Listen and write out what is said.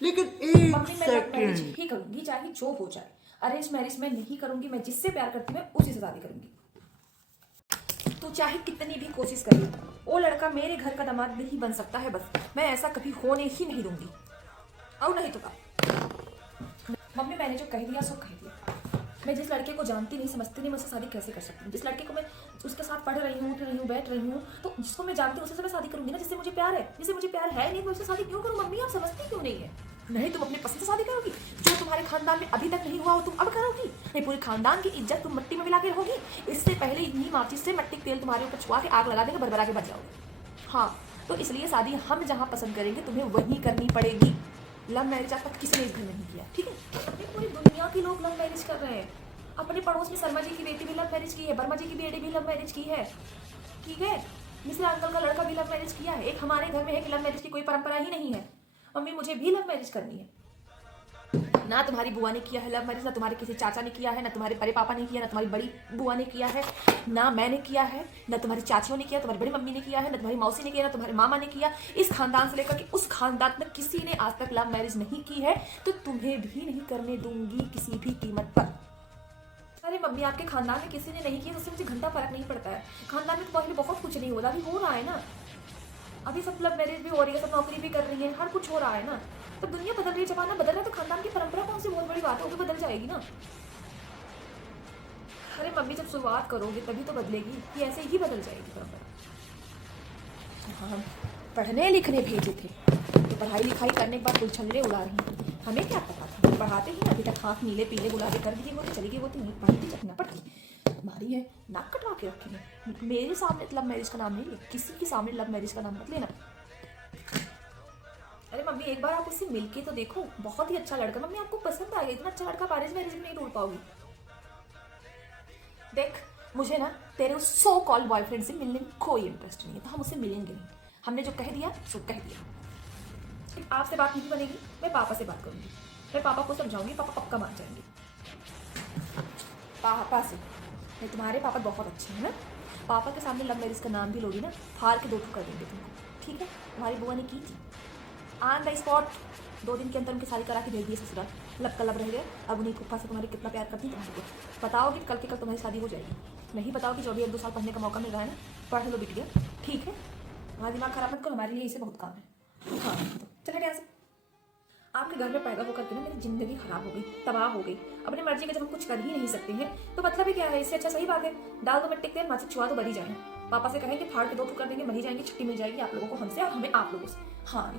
लेकिन एक मम्मी मैं लव मैरिज सेकंड, ही करूंगी, चाहे जो हो जाए। अरेंज मैरिज मैं नहीं करूंगी। मैं जिससे प्यार करती हूँ मैं उसी से शादी करूंगी। तू चाहे कितनी भी कोशिश कर ले, वो लड़का मेरे घर का दामाद नहीं बन सकता है। बस मैं ऐसा कभी होने ही नहीं दूंगी। और नहीं तो का मम्मी मैंने जो कह दिया सो कह दिया। मैं जिस लड़के को जानती नहीं समझती नहीं, मैं उससे शादी कैसे कर सकती हूँ? जिस लड़के को मैं उसके साथ पढ़ रही हूँ, उठ रही हूँ, बैठ रही हूँ, तो जिसको मैं जानती हूँ उससे मैं शादी करूंगी ना, जिससे मुझे प्यार है। जिससे मुझे प्यार है नहीं, मैं उससे शादी क्यों करूँ? मम्मी आप समझती क्यों नहीं है? नहीं तुम अपनी पसंद से शादी करोगी? जो तुम्हारे खानदान में अभी तक नहीं हुआ वो तुम अब करोगी? नहीं, पूरे खानदान की इज्जत तुम मिट्टी में मिला के रहोगी? इससे पहले इतनी माचिस से मट्टी तेल तुम्हारे ऊपर छुआ के आग लगा देंगे, भरभरा के बच जाओगे। हाँ, तो इसलिए शादी हम जहाँ पसंद करेंगे तुम्हें वही करनी पड़ेगी। लव मैरिज आज तक किसी ने इस घर में नहीं किया, ठीक है? पूरी दुनिया के लोग लव मैरिज कर रहे हैं। अपने पड़ोस में शर्मा जी की बेटी भी लव मैरिज की है, वर्मा जी की बेटी भी लव मैरिज की है, ठीक है? मिश्रा अंकल का लड़का भी लव मैरिज किया है। एक हमारे घर में है कि लव मैरिज की कोई परंपरा ही नहीं है। मम्मी मुझे भी लव मैरिज करनी है। ना तुम्हारी बुआ ने किया है लव मैरिज, ना तुम्हारे किसी चाचा ने किया है, ना तुम्हारे बड़े पापा ने किया, ना तुम्हारी बड़ी बुआ ने किया है, ना मैंने किया है, ना तुम्हारी चाचियों ने किया, तुम्हारी बड़ी मम्मी ने किया है, ना तुम्हारी मौसी ने किया, ना तुम्हारे मामा ने किया। इस खानदान से लेकर के उस खानदान में किसी ने आज तक लव मैरिज नहीं की है, तो तुम्हें भी नहीं करने दूंगी किसी भी कीमत पर। अरे मम्मी आपके खानदान में किसी ने नहीं किया, उससे मुझे घंटा फर्क नहीं पड़ता है। खानदान में तो पहले बहुत कुछ नहीं होता, अभी हो रहा है ना। अभी सब लव मैरिज भी हो रही है, सब नौकरी भी कर रही है, हर कुछ हो रहा है ना। तो दुनिया बदल रही है, जमाना बदल रहा है, तो खानदान की परंपरा कौन सी बहुत बड़ी बात है, वो भी बदल जाएगी ना। अरे मम्मी जब शुरुआत करोगे तभी तो बदलेगी, कि ऐसे ही बदल जाएगी परंपरा। हाँ, पढ़ने लिखने भेजे थे तो पढ़ाई लिखाई करने के बाद उछलने उड़ा रही हैं। हमें क्या पता था? पढ़ाते ही अभी तक हाथ नीले पीले गुलाबी कर दिए होते, चली गई होती, नहीं पढ़ी थी चटना पड़ती। हमारी है नाक कटवा के रखी है। मेरे सामने लव मैरिज का नाम नहीं ले, किसी के सामने लव मैरिज का नाम मत लेना। अरे मम्मी एक बार आप उससे मिलके तो देखो, बहुत ही अच्छा लड़का। मम्मी आपको पसंद आएगा, इतना अच्छा लड़का अरेंज मैरिज में नहीं ढूंढ पाओगी। देख मुझे ना तेरे उस सो कॉल बॉयफ्रेंड से मिलने में कोई इंटरेस्ट नहीं है, तो हम उससे मिलेंगे नहीं। हमने जो कह दिया सो कह दिया। आपसे बात नहीं बनेगी, मैं पापा से बात करूंगी। मैं पापा को समझाऊंगी, पापा पक्का मान जाएंगे। पापा से नहीं, तुम्हारे पापा बहुत अच्छे हैं ना। पापा के सामने लव मैरिज का नाम भी लोगी ना, फाड़ के दो ठो कर देंगे तुमको, ठीक है? तुम्हारी बुआ ने की थी ऑन द स्पॉट, 2 दिन के अंदर उनकी शादी करा के भेज दिए ससुराल। लब का लब रह गए। अब उन्हीं फूफा से तुम्हारी कितना प्यार करती तुम्हारे को बताओगी, कल के कल तुम्हारी शादी हो जाएगी। नहीं बताओगी, जो भी 1-2 साल पढ़ने का मौका मिल रहा है ना, पढ़ लो बिटिया, ठीक है? हमारा दिमाग खराब मत करो, हमारे लिए इसे बहुत काम है। हाँ तो चले यहाँ से। आपके घर में पैदा होकर के ना मेरी जिंदगी खराब हो गई, तबाह हो गई। अपनी मर्जी का जब हम कुछ कर ही नहीं सकते हैं तो मतलब ही क्या है? इससे अच्छा सही बात है, डाल दो मिट्टी तेल, माचिस छुआ तो बरी जाए। पापा से कहेंगे फाड़ के 2 टुकड़ देंगे, मरी जाएंगे, छुट्टी मिल जाएगी आप लोगों को हमसे और हमें आप लोगों से। हाँ